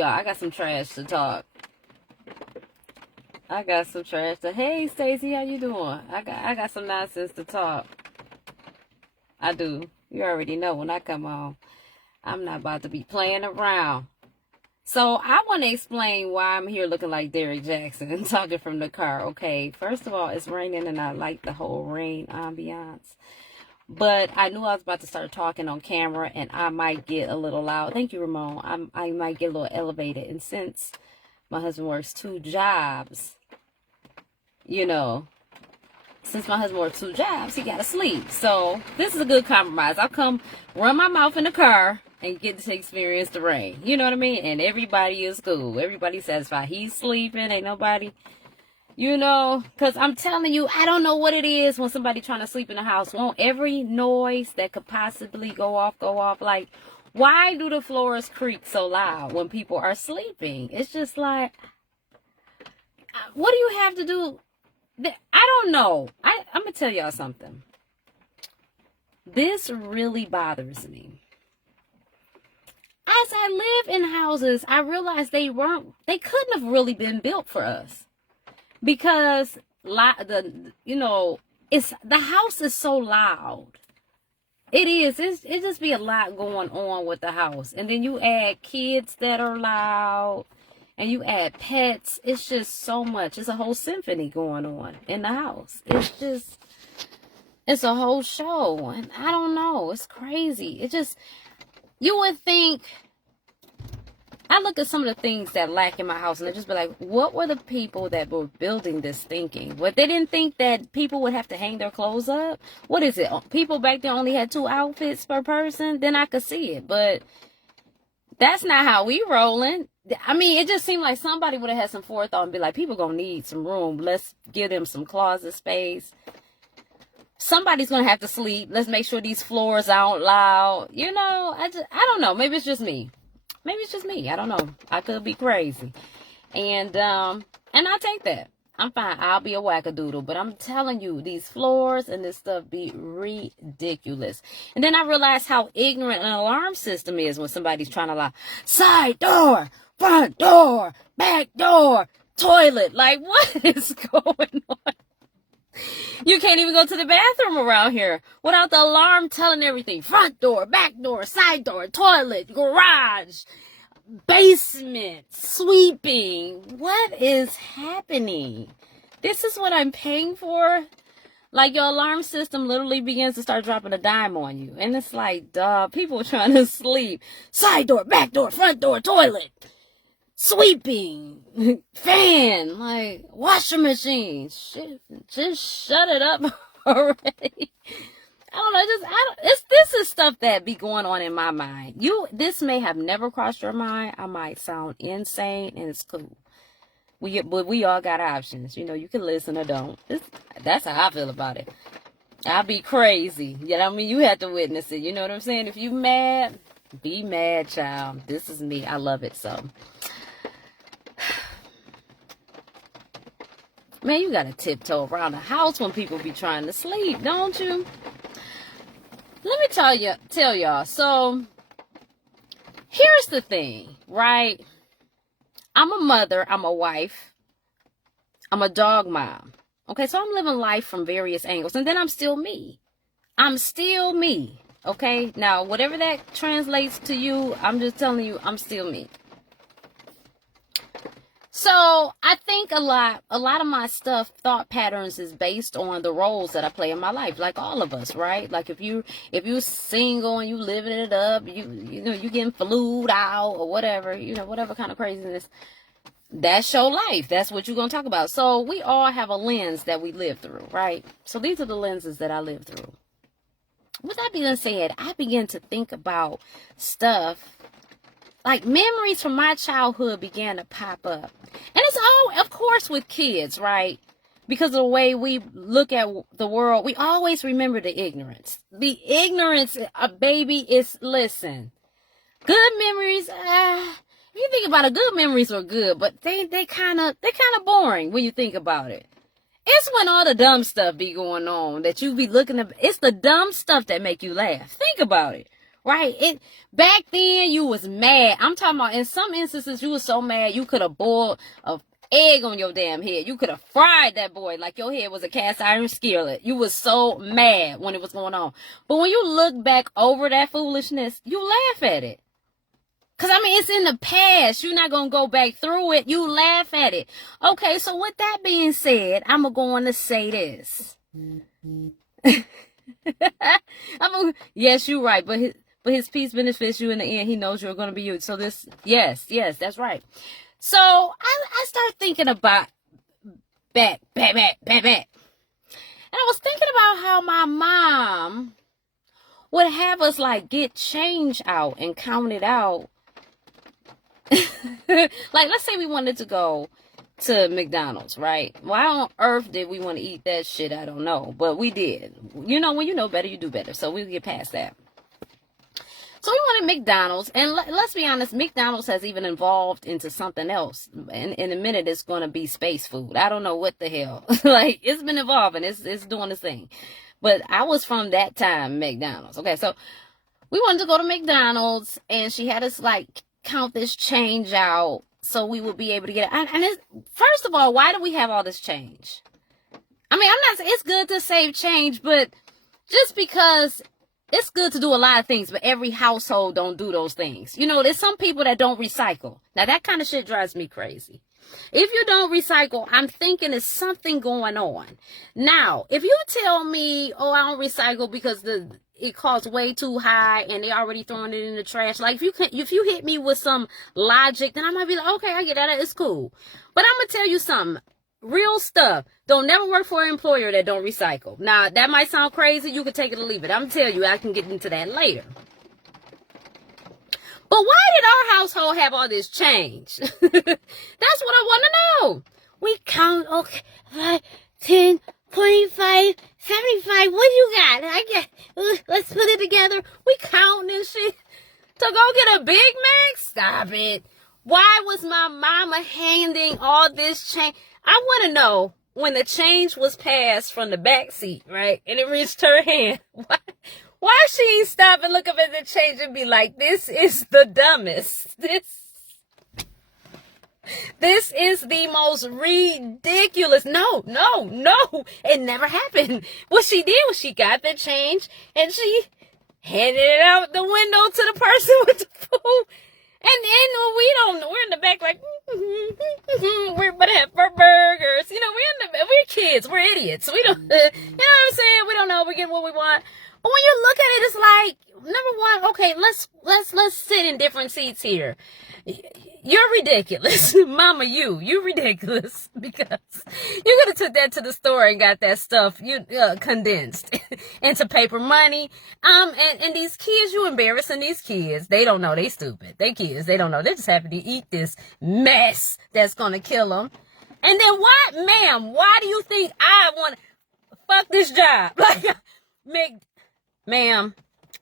y'all. I got some trash to talk. I got some trash to... Hey, Stacy, how you doing? I got some nonsense to talk. I do. You already know when I come on. I'm not about to be playing around. So I want to explain why I'm here looking like Derrick Jackson talking from the car. Okay, first of all, it's raining and I like the whole rain ambiance. But I knew I was about to start talking on camera and I might get a little loud. Thank you, Ramon. I might get a little elevated. And since my husband works 2 jobs, you know, since my husband works 2 jobs, he got to sleep. So this is a good compromise. I'll come run my mouth in the car and get to experience the rain. You know what I mean? And everybody is cool. Everybody's satisfied. He's sleeping. Ain't nobody... You know, because I'm telling you, I don't know what it is when somebody trying to sleep in the house. Won't every noise that could possibly go off. Like, why do the floors creak so loud when people are sleeping? It's just like, what do you have to do? I don't know. I'm going to tell y'all something. This really bothers me. As I live in houses, I realized they couldn't have really been built for us. Because the house is so loud. It is. It just be a lot going on with the house. And then you add kids that are loud. And you add pets. It's just so much. It's a whole symphony going on in the house. It's a whole show. And I don't know. It's crazy. You would think... I look at some of the things that lack in my house and I just be like, what were the people that were building this thinking? What, they didn't think that people would have to hang their clothes up? What is it? People back then only had 2 outfits per person? Then I could see it. But that's not how we rolling. I mean, it just seemed like somebody would have had some forethought and be like, people going to need some room. Let's give them some closet space. Somebody's going to have to sleep. Let's make sure these floors aren't loud. You know, I don't know. Maybe it's just me. I don't know. I could be crazy. And I take that. I'm fine. I'll be a wackadoodle. But I'm telling you, these floors and this stuff be ridiculous. And then I realized how ignorant an alarm system is when somebody's trying to lie. Side door, front door, back door, toilet. Like, what is going on? You can't even go to the bathroom around here without the alarm telling everything. Front door, back door, side door, toilet, garage, basement, sweeping. What is happening? This is what I'm paying for? Like, your alarm system literally begins to start dropping a dime on you. And it's like, duh, people are trying to sleep. Side door, back door, front door, toilet. Sweeping, fan, like, washing machine. Shit, just shut it up already. I don't know, this is stuff that be going on in my mind. This may have never crossed your mind. I might sound insane, and it's cool. But we all got options. You know, you can listen or don't. That's how I feel about it. I'll be crazy. You know what I mean? You have to witness it. You know what I'm saying? If you mad, be mad, child. This is me. I love it so. Man, you gotta tiptoe around the house when people be trying to sleep, don't you? Let me tell y'all. So, here's the thing, right? I'm a mother, I'm a wife, I'm a dog mom. Okay, so I'm living life from various angles, and then I'm still me. I'm still me, okay? Now, whatever that translates to you, I'm just telling you, I'm still me. So I think a lot of my thought patterns is based on the roles that I play in my life, like all of us, right? Like if you're single and you living it up, you know, you getting flued out or whatever, you know, whatever kind of craziness, that's your life. That's what you're going to talk about. So we all have a lens that we live through, right? So these are the lenses that I live through. With that being said, I begin to think about stuff. Like, memories from my childhood began to pop up. And it's all, of course, with kids, right? Because of the way we look at the world, we always remember the ignorance. The ignorance, a baby is, listen, good memories, if you think about it, good memories are good, but they kind of boring when you think about it. It's when all the dumb stuff be going on that you be looking at. It's the dumb stuff that make you laugh. Think about it. right? Back then you was mad. I'm talking about in some instances you was so mad you could have boiled a egg on your damn head. You could have fried that boy like your head was a cast iron skillet. You was so mad when it was going on. But when you look back over that foolishness, you laugh at it. Because, I mean, it's in the past. You're not going to go back through it. You laugh at it. Okay, so with that being said, I'm going to say this. Yes, you're right. But his peace benefits you in the end. He knows you're going to be you. So this, yes, that's right. So I start thinking about back. And I was thinking about how my mom would have us like get change out and count it out. Like, let's say we wanted to go to McDonald's, right? Why on earth did we want to eat that shit? I don't know. But we did. You know, when you know better, you do better. So we'll get past that. So we wanted McDonald's, and let's be honest, McDonald's has even evolved into something else. And in a minute, it's going to be space food. I don't know what the hell. Like, it's been evolving. It's doing its thing. But I was from that time, McDonald's. Okay, so we wanted to go to McDonald's, and she had us, like, count this change out so we would be able to get it. And first of all, why do we have all this change? I mean, it's good to save change, but just because... it's good to do a lot of things, but every household don't do those things. You know, there's some people that don't recycle. Now, that kind of shit drives me crazy. If you don't recycle, I'm thinking there's something going on. Now, if you tell me, oh, I don't recycle because it costs way too high and they already throwing it in the trash. Like, if you hit me with some logic, then I might be like, okay, I get that. It's cool. But I'm going to tell you something. Real stuff. Don't never work for an employer that don't recycle. Now, that might sound crazy. You can take it or leave it. I'm telling you, I can get into that later. But why did our household have all this change? That's what I want to know. We count, okay, 5, 10, 25, 75. What you got? Let's put it together. We counting and shit. To go get a Big Mac? Stop it. Why was my mama handing all this change? I want to know when the change was passed from the back seat, right? And it reached her hand. Why she ain't stop and look up at the change and be like, this is the dumbest. This is the most ridiculous. No. It never happened. What she did was she got the change and she handed it out the window to the person with the food. And we're in the back like, we're about to have burgers. You know, we're kids. We're idiots. We don't, you know what I'm saying? We don't know. We get what we want. But when you look at it, it's like, number one, okay, let's sit in different seats here. You're ridiculous. Mama, you're ridiculous because you could have took that to the store and got that stuff condensed into paper money. And these kids, you embarrassing these kids. They don't know. They stupid. They kids. They don't know. They're just happy to eat this mess that's going to kill them. And then why do you think I want to fuck this job? Like, ma'am,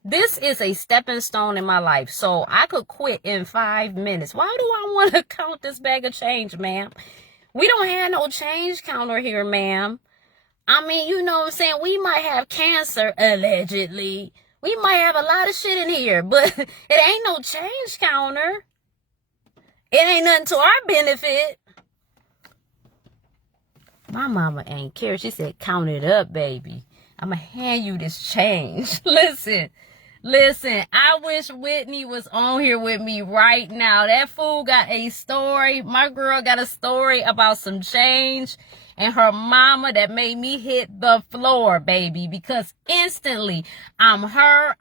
this is a stepping stone in my life, so I could quit in 5 minutes. Why do I want to count this bag of change, ma'am? We don't have no change counter here, ma'am. I mean, you know what I'm saying? We might have cancer, allegedly. We might have a lot of shit in here, but it ain't no change counter. It ain't nothing to our benefit. My mama ain't care. She said, count it up, baby. I'm going to hand you this change. Listen, I wish Whitney was on here with me right now. That fool got a story. My girl got a story about some change and her mama that made me hit the floor, baby. Because instantly, I'm her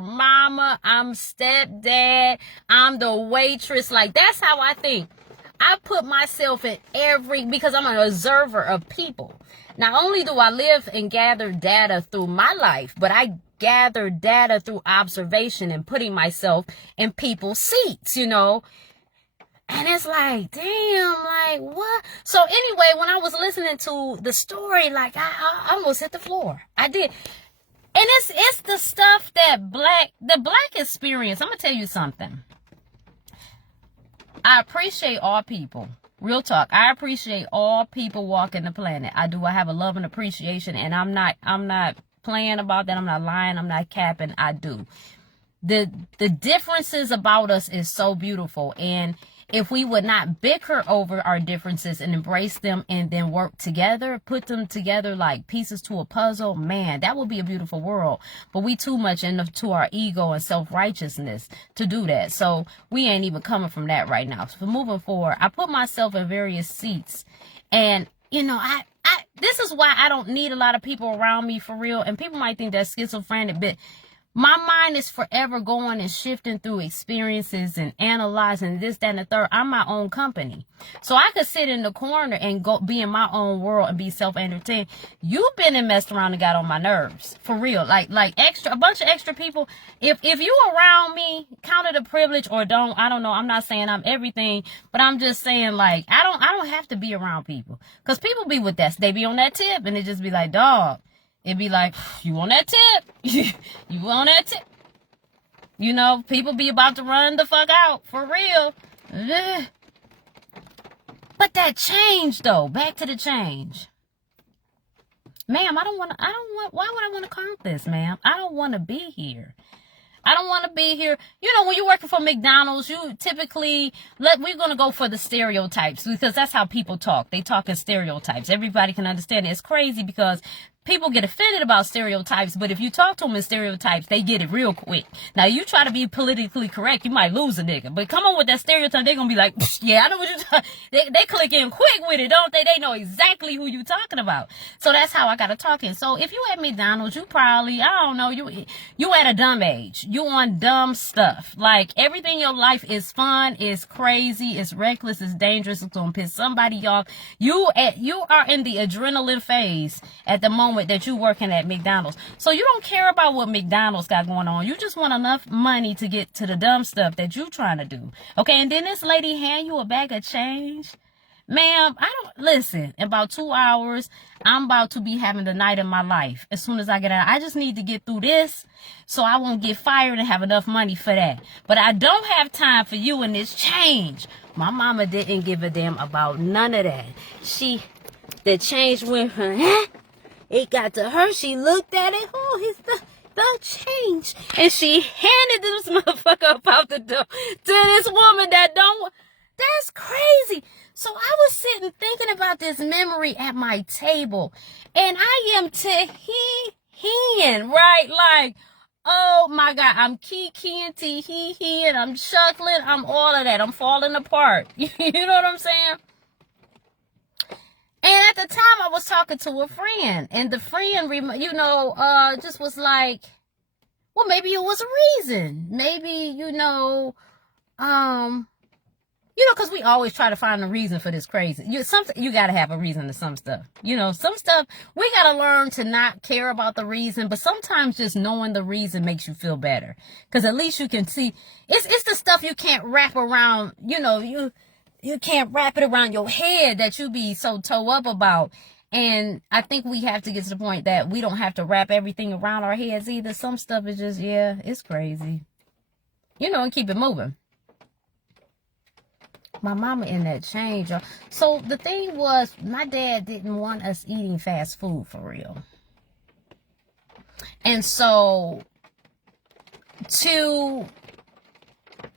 mama, I'm stepdad, I'm the waitress. Like, that's how I think. I put myself in because I'm an observer of people. Not only do I live and gather data through my life, but I gather data through observation and putting myself in people's seats, you know. And it's like, damn, like, what? So anyway, when I was listening to the story, like, I almost hit the floor. I did. And it's the stuff that the black experience. I'm going to tell you something. I appreciate all people. Real talk. I appreciate all people walking the planet. I do. I have a love and appreciation, and I'm not playing about that. I'm not lying. I'm not capping. I do. the differences about us is so beautiful. And if we would not bicker over our differences and embrace them and then work together, put them together like pieces to a puzzle, man, that would be a beautiful world. But we too much into our ego and self-righteousness to do that. So we ain't even coming from that right now. So moving forward, I put myself in various seats. And, you know, this is why I don't need a lot of people around me for real. And people might think that's schizophrenic, but my mind is forever going and shifting through experiences and analyzing this, that, and the third. I'm my own company. So I could sit in the corner and go be in my own world and be self-entertained. You've been and messed around and got on my nerves. For real. Like a bunch of extra people. If you around me, count it a privilege or don't, I don't know. I'm not saying I'm everything, but I'm just saying, like, I don't have to be around people. Because people be with that. They be on that tip and it just be like, dog. It'd be like, you want that tip? You want that tip? You know, people be about to run the fuck out. For real. But that change, though. Back to the change. Ma'am, why would I want to count this, ma'am? I don't want to be here. I don't want to be here. You know, when you're working for McDonald's, you typically, we're going to go for the stereotypes because that's how people talk. They talk in stereotypes. Everybody can understand it. It's crazy because people get offended about stereotypes, but if you talk to them in stereotypes, they get it real quick. Now, you try to be politically correct, you might lose a nigga. But come on with that stereotype, they're going to be like, yeah, I know what you're talking. They click in quick with it, don't they? They know exactly who you talking about. So that's how I got to talk in. So if you at McDonald's, you probably, I don't know, you at a dumb age. You on dumb stuff. Like, everything in your life is fun, is crazy, is reckless, is dangerous. It's going to piss somebody off. You are in the adrenaline phase at the moment that you working at McDonald's. So you don't care about what McDonald's got going on. You just want enough money to get to the dumb stuff that you trying to do. Okay, and then this lady hand you a bag of change. Ma'am, listen, in about 2 hours, I'm about to be having the night of my life. As soon as I get out, I just need to get through this so I won't get fired and have enough money for that. But I don't have time for you and this change. My mama didn't give a damn about none of that. The change went from, it got to her. She looked at it. Oh, it's the change. And she handed this motherfucker up out the door to this woman that don't. That's crazy. So I was sitting thinking about this memory at my table. And I am tee-hee-hee-ing, right? Like, oh my God, I'm key-keying, tee-hee-hee-ing, I'm chuckling, I'm all of that. I'm falling apart. You know what I'm saying? And at the time, I was talking to a friend, and the friend, you know, just was like, well, maybe it was a reason. Maybe, you know, because we always try to find a reason for this crazy. You got to have a reason to some stuff. You know, some stuff, we got to learn to not care about the reason, but sometimes just knowing the reason makes you feel better. Because at least you can see, it's the stuff you can't wrap around, you know, you can't wrap it around your head that you be so toe up about. And I think we have to get to the point that we don't have to wrap everything around our heads either. Some stuff is just, yeah, it's crazy. You know, and keep it moving. My mama in that change. So the thing was, my dad didn't want us eating fast food for real. And so to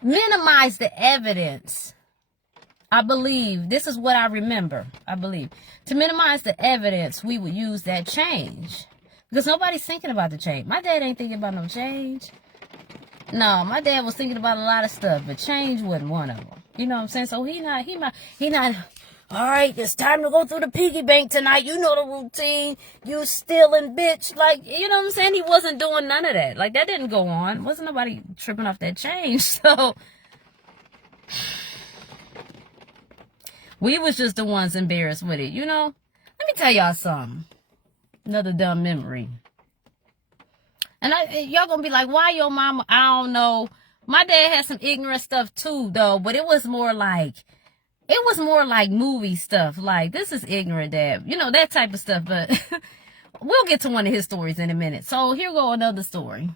minimize the evidence, I believe, this is what I remember, to minimize the evidence, we would use that change. Because nobody's thinking about the change. My dad ain't thinking about no change. No, my dad was thinking about a lot of stuff, but change wasn't one of them. You know what I'm saying? So he not, all right, it's time to go through the piggy bank tonight. You know the routine. You stealing, bitch. Like, you know what I'm saying? He wasn't doing none of that. Like, that didn't go on. Wasn't nobody tripping off that change. So we was just the ones embarrassed with it, you know? Let me tell y'all something. Another dumb memory. And y'all gonna be like, why your mama? I don't know. My dad had some ignorant stuff too, though. But it was more like movie stuff. Like, this is ignorant, Dad. You know, that type of stuff. But we'll get to one of his stories in a minute. So here go another story.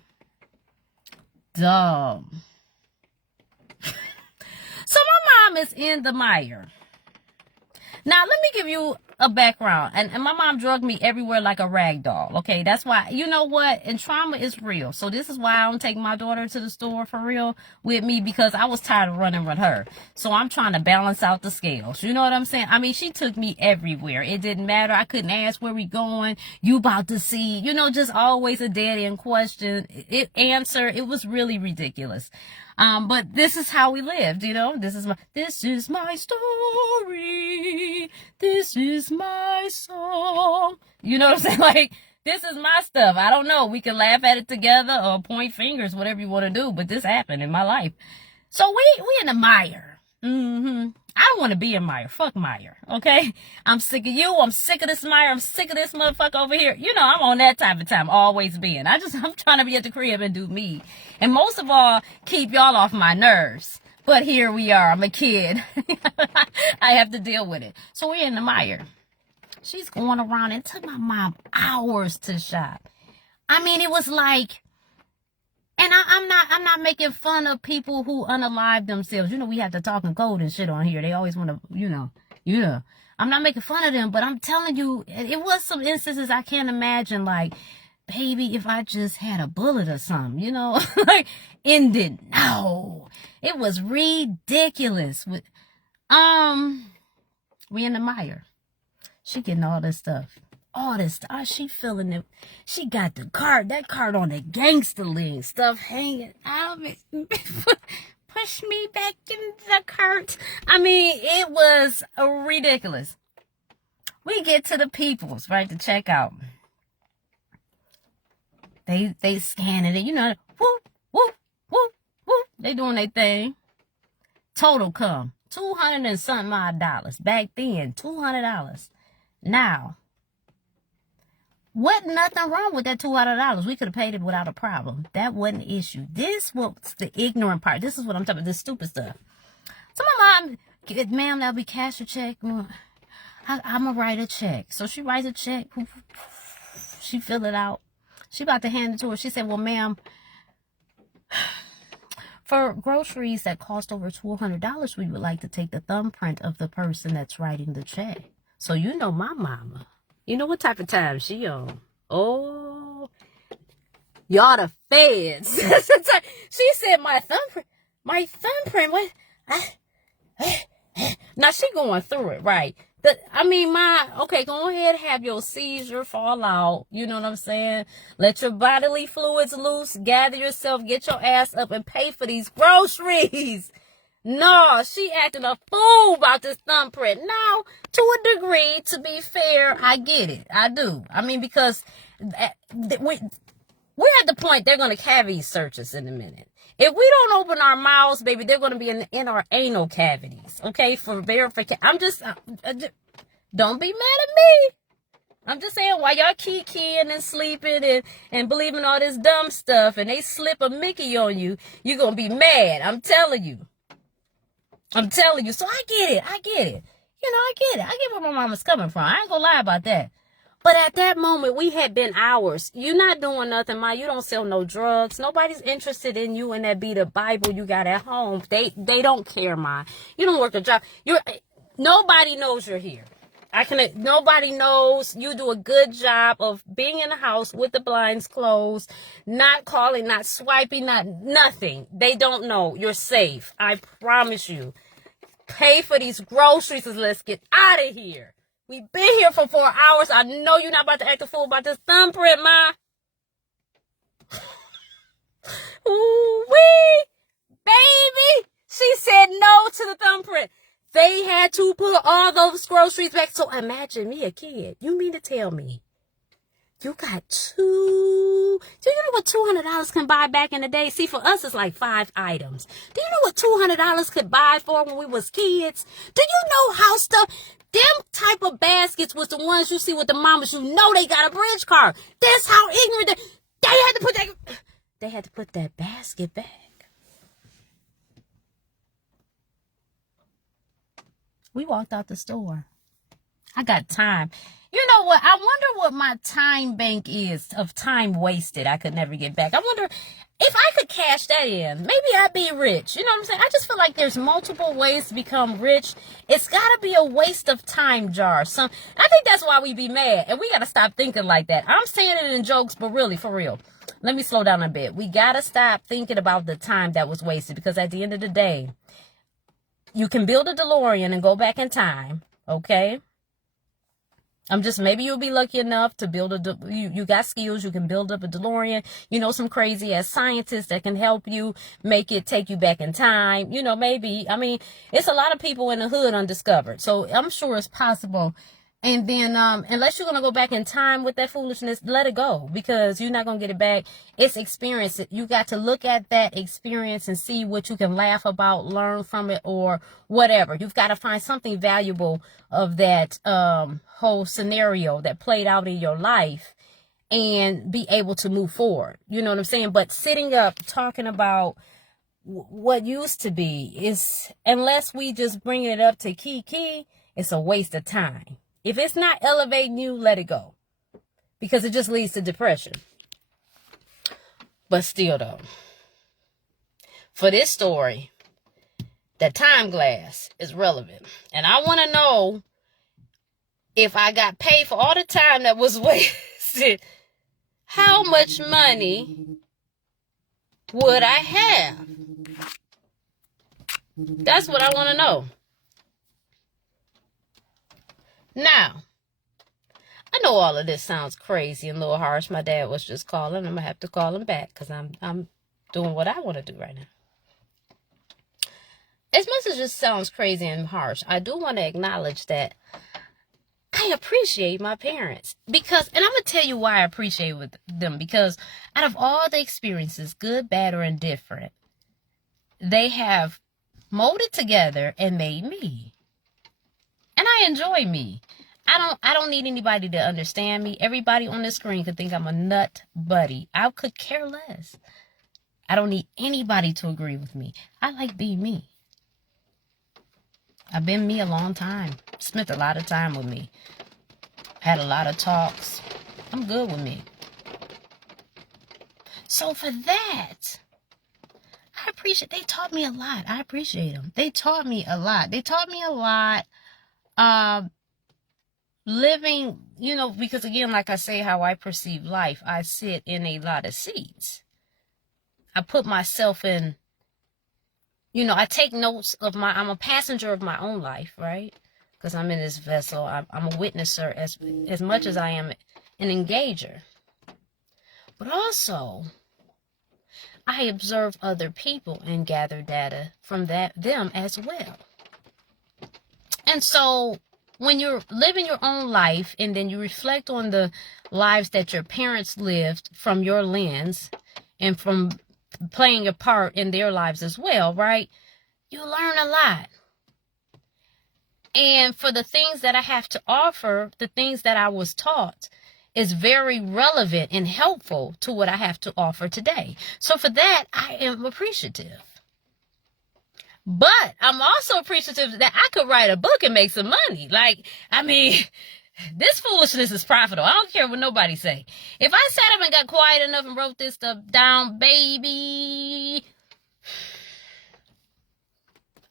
Dumb. So my mom is in the mire. Now, let me give you a background. And my mom drugged me everywhere like a rag doll. Okay, that's why, you know what? And trauma is real. So this is why I don't take my daughter to the store for real with me, because I was tired of running with her. So I'm trying to balance out the scales. You know what I'm saying? I mean, she took me everywhere. It didn't matter. I couldn't ask where we going. You about to see, you know, just always a dead end question. It was really ridiculous. But this is how we lived, you know. This is my story. This is my song. You know what I'm saying? Like, this is my stuff. I don't know. We can laugh at it together or point fingers, whatever you want to do. But this happened in my life. So we in the mire. I don't want to be in mire. Fuck mire. Okay? I'm sick of you. I'm sick of this mire. I'm sick of this motherfucker over here. You know, I'm on that type of time. Always being. I'm trying to be at the crib and do me. And most of all, keep y'all off my nerves. But here we are. I'm a kid. I have to deal with it. So we're in the mire. She's going around. It took my mom hours to shop. I mean, it was like, and I'm not making fun of people who unalive themselves. You know, we have to talk in code and shit on here. They always want to, you know. I'm not making fun of them, but I'm telling you, it was some instances I can't imagine, like, baby, if I just had a bullet or something, you know, like, ended. No, it was ridiculous. We in the mire. She getting all this stuff. All this stuff. She feeling it. She got the card. That card on the gangster lean. Stuff hanging out of it. Push me back in the cart. I mean, it was ridiculous. We get to the peoples, right, to check out. They scanning it. You know, whoop, whoop, whoop, whoop. They doing their thing. Total come. $200 and something odd dollars. Back then, $200. Now, wasn't nothing wrong with that $200. We could have paid it without a problem. That wasn't an issue. This was the ignorant part. This is what I'm talking about, this stupid stuff. So my mom, ma'am, that'll be cash or check. I'm going to write a check. So she writes a check. She fill it out. She about to hand it to her. She said, well, ma'am, for groceries that cost over $200, we would like to take the thumbprint of the person that's writing the check. So you know my mama. You know what type of time she on. Oh, y'all the feds. She said, my thumbprint, what? Now she going through it, right? Okay, go ahead, have your seizure, fall out. You know what I'm saying? Let your bodily fluids loose, gather yourself, get your ass up and pay for these groceries. No, she acting a fool about this thumbprint. Now, to a degree, to be fair, I get it. I do. I mean, because we're at the point they're going to cavity search us in a minute. If we don't open our mouths, baby, they're going to be in our anal cavities, okay, for verification. Don't be mad at me. I'm just saying, while y'all kikiing and sleeping and believing all this dumb stuff and they slip a Mickey on you, you're going to be mad. I'm telling you. So I get it. You know, I get where my mama's coming from. I ain't gonna lie about that. But at that moment, we had been hours. You're not doing nothing, Ma. You don't sell no drugs. Nobody's interested in you and that be the Bible you got at home. They don't care, Ma. You don't work a job. Nobody knows you're here. Nobody knows. You do a good job of being in the house with the blinds closed, not calling, not swiping, nothing. They don't know. You're safe. I promise you. Pay for these groceries and let's get out of here. We've been here for 4 hours. I know you're not about to act a fool about this thumbprint, Ma. Ooh-wee, baby. She said no to the thumbprint. They had to put all those groceries back. So imagine me, a kid. You mean to tell me you got do you know what $200 can buy back in the day? See, for us, it's like 5 items. Do you know what $200 could buy for when we was kids? Do you know how them type of baskets was the ones you see with the mamas, you know they got a bridge card. That's how ignorant they had to put that basket back. We walked out the store. I got time. You know what? I wonder what my time bank is of time wasted I could never get back. I wonder, If I could cash that in, maybe I'd be rich. You know what I'm saying? I just feel like there's multiple ways to become rich. It's got to be a waste of time jar. I think that's why we be mad. And we got to stop thinking like that. I'm saying it in jokes, but really, for real. Let me slow down a bit. We got to stop thinking about the time that was wasted. Because at the end of the day, you can build a DeLorean and go back in time. Okay? Maybe you'll be lucky enough to build you got skills, you can build up a DeLorean, you know, some crazy ass scientists that can help you take you back in time, you know, maybe, I mean, it's a lot of people in the hood undiscovered, so I'm sure it's possible. And then, unless you're going to go back in time with that foolishness, let it go, because you're not going to get it back. It's experience. You got to look at that experience and see what you can laugh about, learn from it, or whatever. You've got to find something valuable of that whole scenario that played out in your life and be able to move forward. You know what I'm saying? But sitting up talking about what used to be is, unless we just bring it up to key, it's a waste of time. If it's not elevating you, let it go. Because it just leads to depression. But still though, for this story, the time glass is relevant. And I want to know, if I got paid for all the time that was wasted, how much money would I have? That's what I want to know. Now, I know all of this sounds crazy and a little harsh. My dad was just calling. I'm going to have to call him back because I'm doing what I want to do right now. As much as it just sounds crazy and harsh, I do want to acknowledge that I appreciate my parents. And I'm going to tell you why I appreciate them. Because out of all the experiences, good, bad, or indifferent, they have molded together and made me. And I enjoy me. I don't need anybody to understand me. Everybody on the screen could think I'm a nut buddy. I could care less. I don't need anybody to agree with me. I like being me. I've been me a long time. Spent a lot of time with me. Had a lot of talks. I'm good with me. So for that, I appreciate, they taught me a lot. I appreciate them. They taught me a lot. Living, you know, because again, like I say, how I perceive life, I sit in a lot of seats. I put myself in, you know, I take notes of I'm a passenger of my own life, right? Because I'm in this vessel. I'm a witnesser as much as I am an engager. But also, I observe other people and gather data from them as well. And so, when you're living your own life and then you reflect on the lives that your parents lived from your lens and from playing a part in their lives as well, right? You learn a lot. And for the things that I have to offer, the things that I was taught is very relevant and helpful to what I have to offer today. So for that, I am appreciative. But I'm also appreciative that I could write a book and make some money. Like, I mean, this foolishness is profitable. I don't care what nobody say. If I sat up and got quiet enough and wrote this stuff down, baby,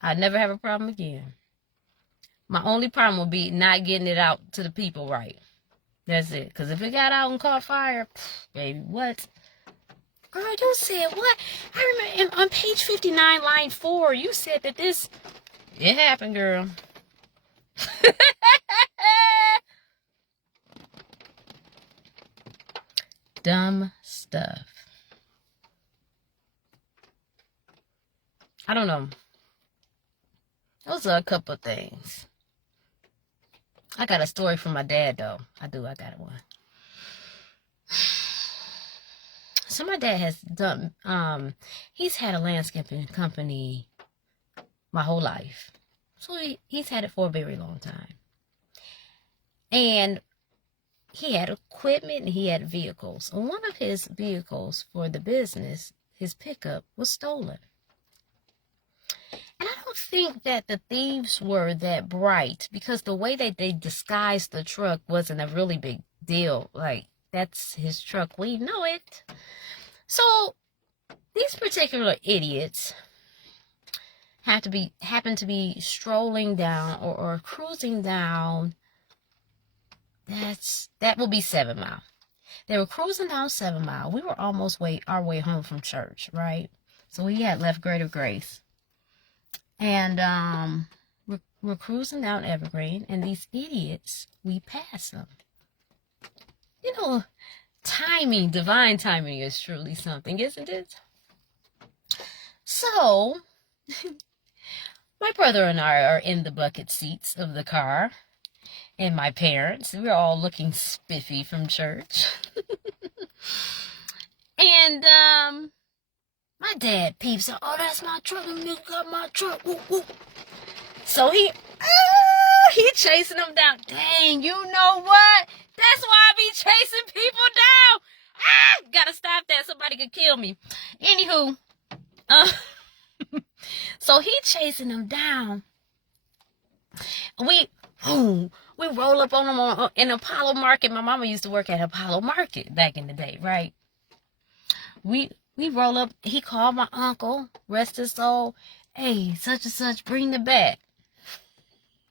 I'd never have a problem again. My only problem would be not getting it out to the people right. That's it. Because if it got out and caught fire, baby, what? Girl, you said what? I remember on page 59, line 4, you said that this... It happened, girl. Dumb stuff. I don't know. Those are a couple of things. I got a story from my dad, though. I got one. So my dad has done, he's had a landscaping company my whole life. So he's had it for a very long time. And he had equipment and he had vehicles. And one of his vehicles for the business, his pickup, was stolen. And I don't think that the thieves were that bright, because the way that they disguised the truck wasn't a really big deal. Like, that's his truck. We know it. So these particular idiots happen to be strolling down or cruising down. That will be 7 Mile. They were cruising down 7 Mile. We were almost our way home from church, right? So we had left Greater Grace. And we're cruising down Evergreen, and these idiots, we pass them. You know, timing, divine timing is truly something, isn't it? So, my brother and I are in the bucket seats of the car, and my parents, we're all looking spiffy from church. And my dad peeps out, oh, that's my truck, and you got my truck, whoop, whoop. So he chasing them down. Dang, you know what? That's why I be chasing people down. Gotta stop that. Somebody could kill me. Anywho, so he chasing them down. We roll up on them in Apollo Market. My mama used to work at Apollo Market back in the day, right? We roll up. He called my uncle, rest his soul. Hey, such and such, bring the bat.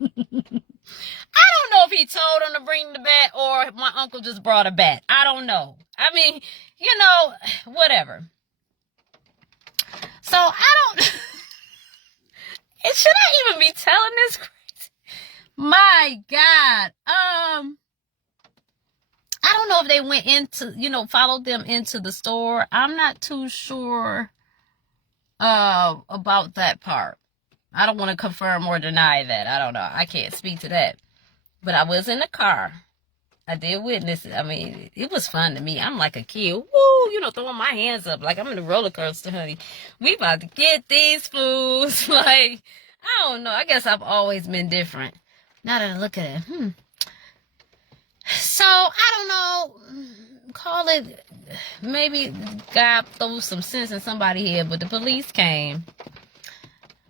I don't know if he told him to bring the bat or my uncle just brought a bat. I don't know. I mean, you know, whatever. So I don't. Should I even be telling this crazy? My God. I don't know if they went into, followed them into the store. I'm not too sure about that part. I don't want to confirm or deny that. I don't know. I can't speak to that. But I was in the car. I did witness it. I mean, it was fun to me. I'm like a kid. Woo, throwing my hands up like I'm in a roller coaster, honey. We about to get these fools. Like, I don't know. I guess I've always been different. Now that I look at it. So, I don't know. Call it, maybe God threw some sense in somebody here, but the police came.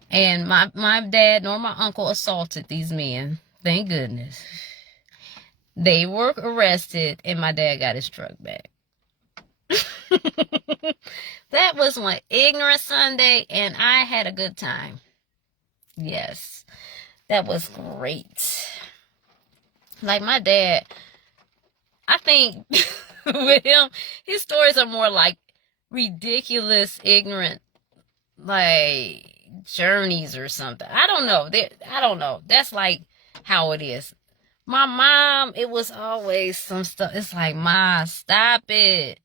And my dad nor my uncle assaulted these men. Thank goodness. They were arrested, and my dad got his truck back. That was one ignorant Sunday, and I had a good time. Yes, that was great. Like my dad, I think with him, his stories are more like ridiculous, ignorant, like journeys or something. I don't know. I don't know. That's like how it is. My mom, it was always some stuff. It's like, Ma, stop it.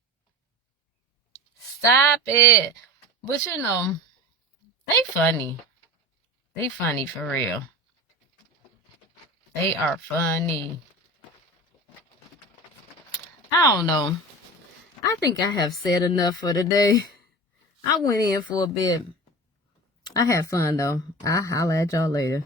Stop it. But they funny. They funny for real. They are funny. I don't know. I think I have said enough for today. I went in for a bit. I had fun though. I'll holler at y'all later.